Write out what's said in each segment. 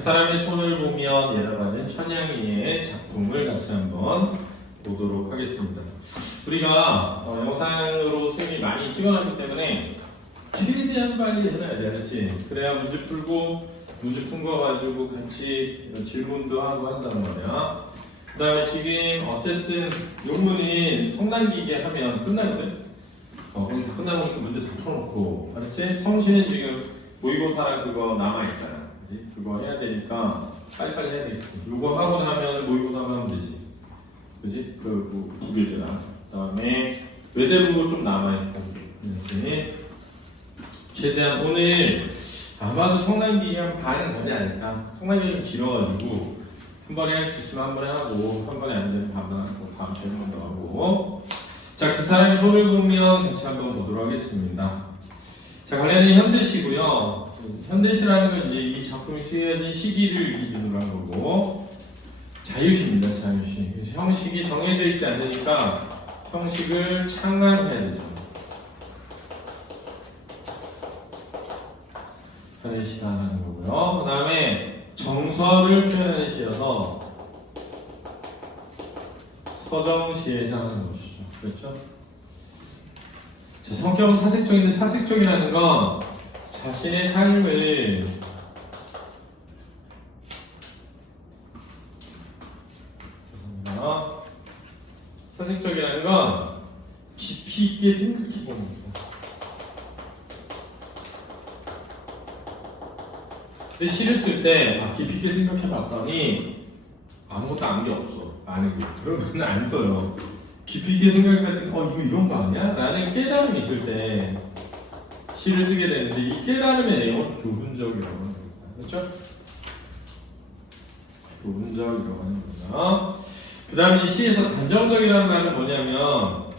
사람의 손을 보면 이라는 천양이의 작품을 같이 한번 보도록 하겠습니다. 우리가 영상으로 수업이 많이 찍어놨기 때문에 최대한 빨리 해놔야 돼, 그렇지? 그래야 문제 풀고 문제 푼 거 가지고 같이 질문도 하고 한단 말이야. 그 다음에 지금 어쨌든 논문이 성난기게 하면 끝나거든? 그럼 다 끝나고 이렇게 문제 다 풀어놓고, 알았지? 성신은 지금 모의고사랑 그거 남아있잖아. 그지? 그거 해야 되니까 빨리빨리 해야 되겠지. 이거 하고 나면 모의고사 하면 되지. 그지? 그 기교제랑. 그 다음에 외대부도 좀 남아있고. 그렇지? 최대한 오늘 아마도 성난기 한 반은 가지 않을까. 성난기 좀 길어가지고 한 번에 할 수 있으면 한 번에 하고 한 번에 안 되면 반만 하고 다음 주에 한 번 더 하고. 자, 그 사람의 손을 보면 같이 한번 보도록 하겠습니다. 자, 관련된 현대시고요. 현대시라는 건 이제 이 작품이 쓰여진 시기를 기준으로 한 거고, 자유시입니다. 자유시. 그래서 형식이 정해져 있지 않으니까 형식을 창안해야 되죠. 하는 시가 하는 거고요. 그 다음에 정서를 표현하는 시여서 서정시에 해당하는 것이죠. 그렇죠? 자, 성격은 사색적인데 사색적이라는 건 자신의 삶을 사색적이라는 건 깊이 있게 생각해 보는 겁니다. 근데 시를 쓸 때 깊이 있게 생각해 봤더니 아무것도 안 게 없어. 아는 게. 그러면 안 써요. 깊이 있게 생각해 봤더니 이거 이런 거 아니야? 라는 깨달음이 있을 때 시를 쓰게 되는데, 이 깨달음의 내용은 교훈적이라고 하는 겁니다. 그렇죠? 교훈적이라고 하는 겁니다. 그 다음에 시에서 단정적이라는 말은 뭐냐면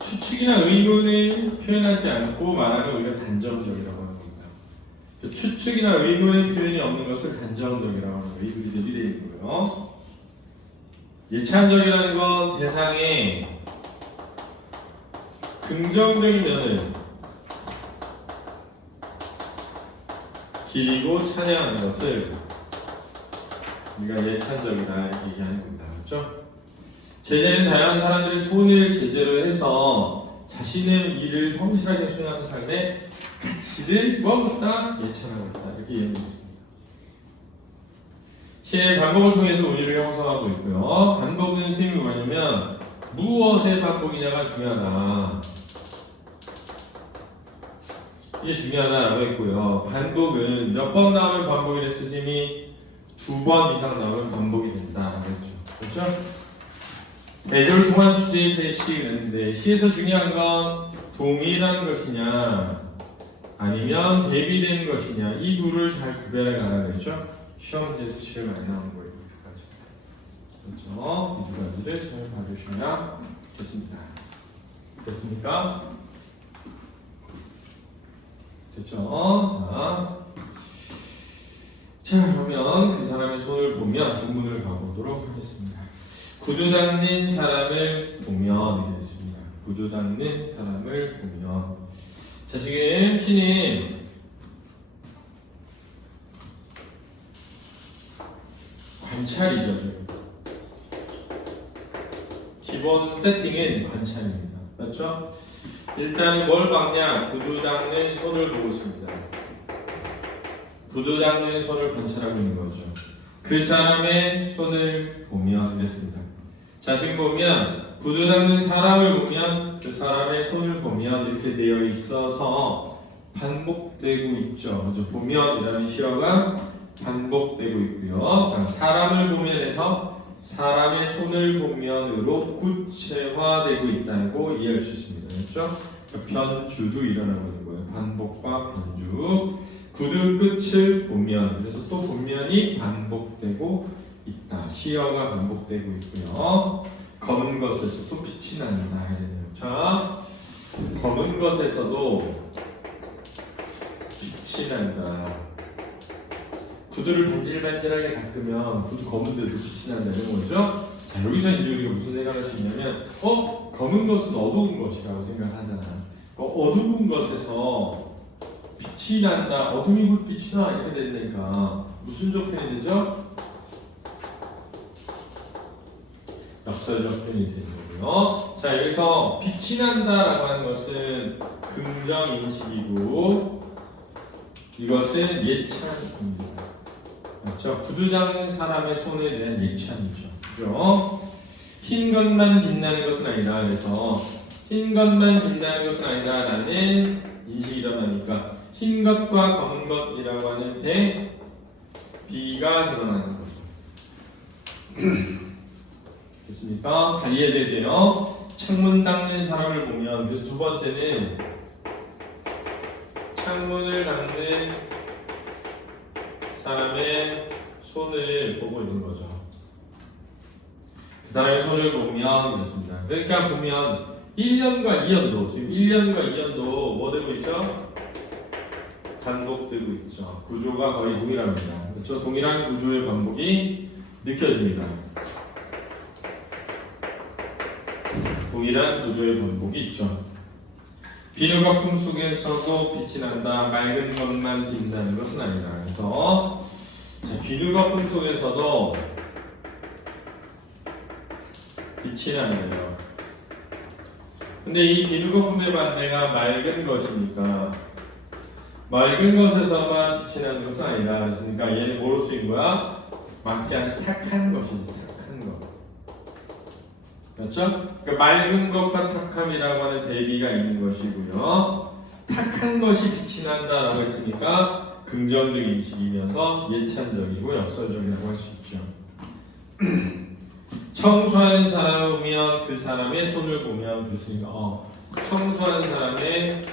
추측이나 의문을 표현하지 않고 말하면 우리가 단정적이라고 하는 겁니다. 추측이나 의문의 표현이 없는 것을 단정적이라고 하는 거예요. 이 두 개들이 되어 있고요. 예찬적이라는 건 대상의 긍정적인 면을 기리고 찬양하는 것을 우리가 예찬적이다 이렇게 얘기하는 겁니다. 그렇죠? 제재는 다양한 사람들의 손을 제재로 해서 자신의 일을 성실하게 수행하는 삶의 가치를 뭐다 예찬하고 있다 이렇게 얘기하고 있습니다. 시의 반복을 통해서 우리를 형성하고 있고요. 반복은 선생님이 뭐냐면 무엇의 반복이냐가 중요하다. 이게 중요하다라고 했고요. 반복은 몇 번 나오면 반복이 됐을 선생님이 2번 이상 나오면 반복이 된다라고 했죠. 그렇죠? 대조를 통한 주제의 제시인데 시에서 중요한 건 동일한 것이냐 아니면 대비된 것이냐, 이 둘을 잘 구별해 가라 그랬죠. 시험 문제에서 제일 많이 나오는 거예요. 이 두 가지. 그렇죠? 이 두 가지를 잘 봐주셔야 됐습니다. 됐습니까? 됐죠? 자, 그러면 그 사람의 손을 보면 본문을 가보도록 하겠습니다. 구두 닦는 사람을 보면 이렇게 됐습니다. 구두 닦는 사람을 보면. 자, 지금 시는 관찰이죠. 기본 세팅은 관찰입니다. 맞죠? 일단은 뭘 봤냐? 구두 닦는 손을 보고 있습니다. 구두 닦는 손을 관찰하고 있는 거죠. 그 사람의 손을 보면 이랬습니다. 자, 지금 보면 구두 닦는 사람을 보면 그 사람의 손을 보면 이렇게 되어 있어서 반복되고 있죠. 그죠? 보면이라는 시어가 반복되고 있고요. 사람을 보면에서 사람의 손을 보면으로 구체화되고 있다고 이해할 수 있습니다. 그렇죠? 변주도 일어나고 있는 거예요. 반복과 변주. 구두 끝을 보면, 그래서 또 보면이 반복되고 있다. 시어가 반복되고 있고요. 검은 것에서 또 빛이 난다. 자, 검은 것에서도 빛이 난다. 구두를 반질반질하게 닦으면 구두 검은데도 빛이 난다는 거죠. 자, 여기서 이제 우리가 무슨 생각을 할 수 있냐면 검은 것은 어두운 것이라고 생각하잖아. 어두운 것에서 빛이 난다, 어둠이 곧 빛이 나 이렇게 되니까 무슨 조편이 되죠? 역설적 편이 되는 거고요. 자, 여기서 빛이 난다라고 하는 것은 긍정 인식이고 이것은 예찬입니다. 그렇죠? 구두 닦는 사람의 손에 대한 예찬이죠. 그죠? 흰 것만 빛나는 것은 아니다. 그래서 흰 것만 빛나는 것은 아니다라는 인식이 일어나니까 흰 것과 검은 것이라고 하는 대비가 드러나는 거죠. 됐습니까? 잘 이해되세요? 창문 닦는 사람을 보면 그래서 두 번째는 창문을 닦는 사람의 손을 보고 있는 거죠. 그 사람의 손을 보면 그렇습니다. 그러니까 보면 1년과 2년도 지금 1년과 2년도 뭐 되고 있죠? 반복되고 있죠. 구조가 거의 동일합니다. 그렇죠? 동일한 구조의 반복이 느껴집니다. 동일한 구조의 반복이 있죠. 비누거품 속에서도 빛이 난다. 맑은 것만 빛나는 것은 아니다. 그래서 자, 비누거품 속에서도 빛이 나는데요. 근데 이 비누거품의 반대가 맑은 것이니까 맑은 것에서만 빛이 나는 것은 아니다. 그랬으니까 얘는 뭐로 쓰인 거야? 막지 않은 탁한 것입니다. 탁한 것. 그렇죠? 그러니까 맑은 것과 탁함이라고 하는 대비가 있는 것이고요. 탁한 것이 빛이 난다라고 했으니까 긍정적인 인식이면서 예찬적이고 역설적이라고 할 수 있죠. 청소하는 사람을 보면 그 사람의 손을 보면 그렇습니다. 청소하는 사람의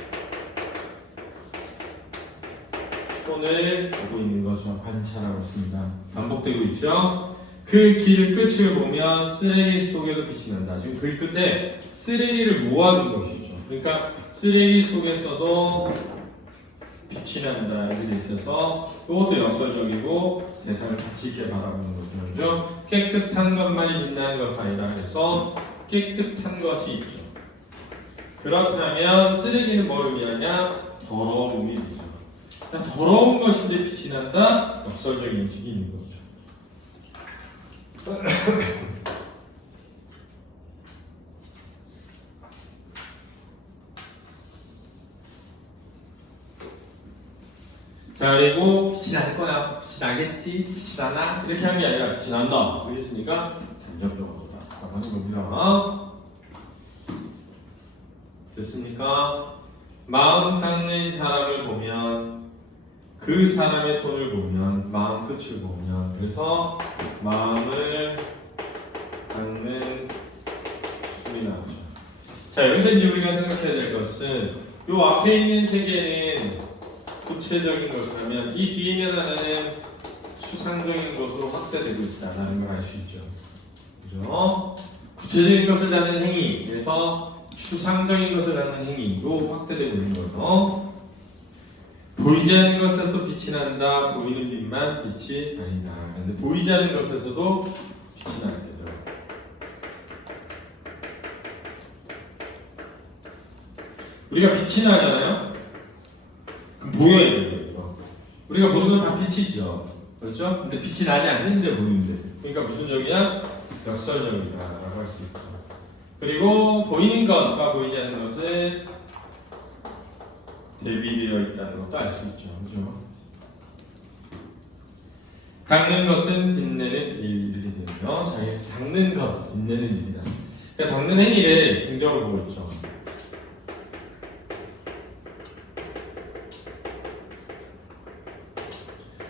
손을 보고 있는 거죠. 관찰하고 있습니다. 반복되고 있죠. 그 길 끝을 보면 쓰레기 속에도 빛이 난다. 지금 글 끝에 쓰레기를 모아둔 것이죠. 그러니까 쓰레기 속에서도 빛이 난다 이렇게 돼 있어서 이것도 역설적이고 대상을 가치 있게 바라보는 거죠. 그죠? 깨끗한 것만이 빛나는 것 아니다. 그래서 깨끗한 것이 있죠. 그렇다면 쓰레기는 뭘 의미하냐? 더러운 의미죠. 그러니까 더러운 것인데 빛이 난다? 역설적인 인식이 있는 거죠. 자, 그리고 빛이 날 거야. 빛이 나겠지? 빛이 나나? 이렇게 하는 게 아니라 빛이 난다. 그랬으니까 단정적으로다. 라고 하는 겁니다. 됐습니까? 마음 닦는 사람을 보면 그 사람의 손을 보면 마음 끝을 보면 그래서 마음을 닦는 손이 나오죠. 자, 여기서 이제 우리가 생각해야 될 것은 이 앞에 있는 세 개는 구체적인 것이라면 이 뒤에 있는 하나는 추상적인 것으로 확대되고 있다는 걸 알 수 있죠. 그죠? 구체적인 것을 낳는 행위, 그래서 추상적인 것을 낳는 행위로 확대되고 있는 거죠. 보이지 않는 것에서도 빛이 난다. 보이는 빛만 빛이 아니다. 근데 보이지 않는 것에서도 빛이 나야 되더라고요. 우리가 빛이 나잖아요. 그럼 보여야 돼요. 우리가 보는 건 다 빛이죠. 그렇죠? 근데 빛이 나지 않는데 보이는데. 그러니까 무슨 적이야? 역설적이다라고 할 수 있죠. 그리고 보이는 것과 보이지 않는 것은 대비되어 있다는 것도 알 수 있죠. 그죠? 닦는 것은 빛내는 일 이렇게 되고요. 자, 닦는 것, 빛내는 일이다. 그러니까 닦는 행위를 긍정으로 보고 있죠.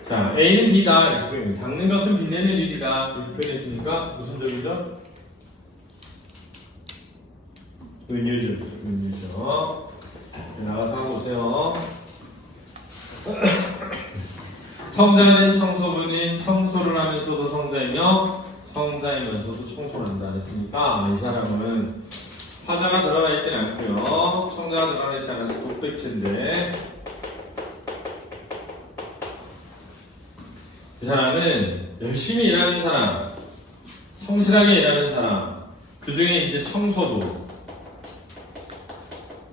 자, A는 B다 이렇게 표현해요. 닦는 것은 빛내는 일이다 이렇게 표현했으니까 무슨 적이죠? 은유죠. 은유죠. 나가서 한번 보세요. 성자는 청소부는 청소를 하면서도 성자이며 성자이면서도 청소를 한다 했으니까 이 사람은 화자가 드러나 있지 않고요. 청자가 드러나 있지 않아서 독백체인데 이 사람은 열심히 일하는 사람, 성실하게 일하는 사람, 그 중에 이제 청소부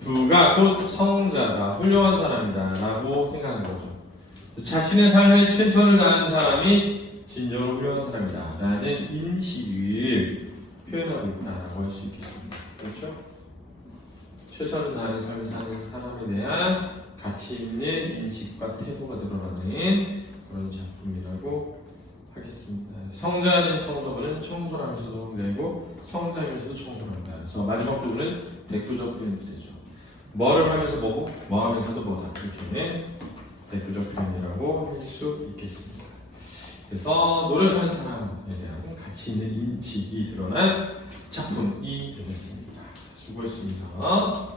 부가 곧 성자다, 훌륭한 사람이다 라고 생각하는 거죠. 자신의 삶에 최선을 다하는 사람이 진정으로 훌륭한 사람이다 라는 인식을 표현하고 있다고 할 수 있겠습니다. 그렇죠? 최선을 다하는 삶을 사는 사람에 대한 가치 있는 인식과 태도가 드러나는 그런 작품이라고 하겠습니다. 성자된 청소부는 청소를 하면서도 성자이고 성자이면서도 청소를 한다. 그래서 마지막 부분은 대꾸적 표현이 되죠. 뭐를 하면서 뭐고 뭐 하면서도 뭐다. 이렇게 대꾸적 표현이라고 할 수 있겠습니다. 그래서 노력하는 사람에 대한 가치 있는 인식이 드러난 작품이 되겠습니다. 수고했습니다.